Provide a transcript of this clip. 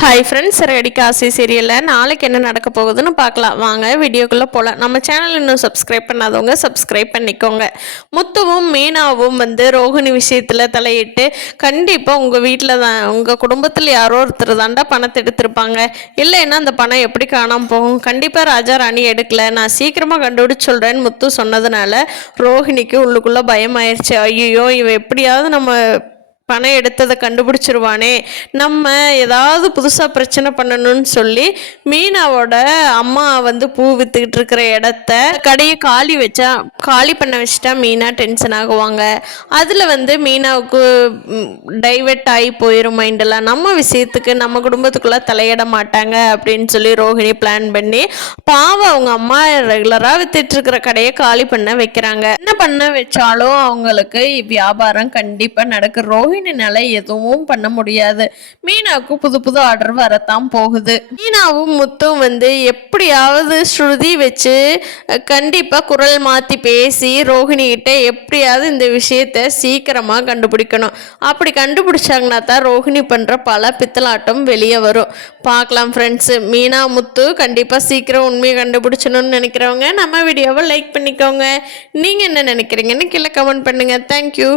Hi friends, ready Kashi சீரியலில் நாளைக்கு என்ன நடக்க போகுதுன்னு பார்க்கலாம். வாங்க வீடியோக்குள்ளே போகலாம். நம்ம சேனல் இன்னும் சப்ஸ்கிரைப் பண்ணாதவங்க சப்ஸ்கிரைப் பண்ணிக்கோங்க. முத்துவும் மீனாவும் ரோஹிணி விஷயத்தில் தலையிட்டு, கண்டிப்பாக உங்கள் வீட்டில் தான், உங்கள் குடும்பத்தில் யாரோ ஒருத்தர் தாண்டா பணத்தை எடுத்திருப்பாங்க, இல்லைன்னா அந்த பணம் எப்படி காணாமல் போகும், கண்டிப்பாக ராஜா ராணி எடுக்கல, நான் சீக்கிரமாக கண்டுபிடிச்சு சொல்கிறேன்னு முத்து சொன்னதுனால ரோஹிணிக்கு உள்ளுக்குள்ளே பயமாயிருச்சு. ஐயோ, இவன் எப்படியாவது நம்ம பணம் எடுத்ததை கண்டுபிடிச்சிருவானே, நம்ம ஏதாவது புதுசாக பிரச்சனை பண்ணணும்னு சொல்லி மீனாவோட அம்மா பூ வித்துக்கிட்டு இருக்கிற இடத்த கடையை காலி பண்ண வச்சுட்டா மீனா டென்ஷன் ஆகுவாங்க. அதில் மீனாவுக்கு டைவெர்ட் ஆகி போயிடும் மைண்டெல்லாம், நம்ம விஷயத்துக்கு நம்ம குடும்பத்துக்குள்ளே தலையிட மாட்டாங்க அப்படின்னு சொல்லி ரோஹிணி பிளான் பண்ணி பாவம் அவங்க அம்மா ரெகுலராக வித்துட்ருக்கிற கடையை காலி பண்ண வைக்கிறாங்க. என்ன பண்ண வச்சாலும் அவங்களுக்கு வியாபாரம் கண்டிப்பாக நடக்கும். ரோஹிணினால எதுவும் பண்ண முடியாது. மீனாவுக்கு புது புது ஆர்டர் வரத்தான் போகுது. மீனாவும் முத்தும் எப்படியாவது ஸ்ருதி வச்சு கண்டிப்பாக குரல் மாற்றி பேசி ரோஹிணி கிட்ட எப்படியாவது இந்த விஷயத்த சீக்கிரமாக கண்டுபிடிக்கணும். அப்படி கண்டுபிடிச்சாங்கன்னா தான் ரோஹிணி பண்ணுற பல பித்தலாட்டம் வெளியே வரும். பார்க்கலாம் ஃப்ரெண்ட்ஸு. மீனா முத்து கண்டிப்பாக சீக்கிரம் உண்மையை கண்டுபிடிச்சணும்னு நினைக்கிறவங்க நம்ம வீடியோவை லைக் பண்ணிக்கோங்க. நீங்கள் என்ன நினைக்கிறீங்கன்னு கீழே கமெண்ட் பண்ணுங்கள். தேங்க்யூ.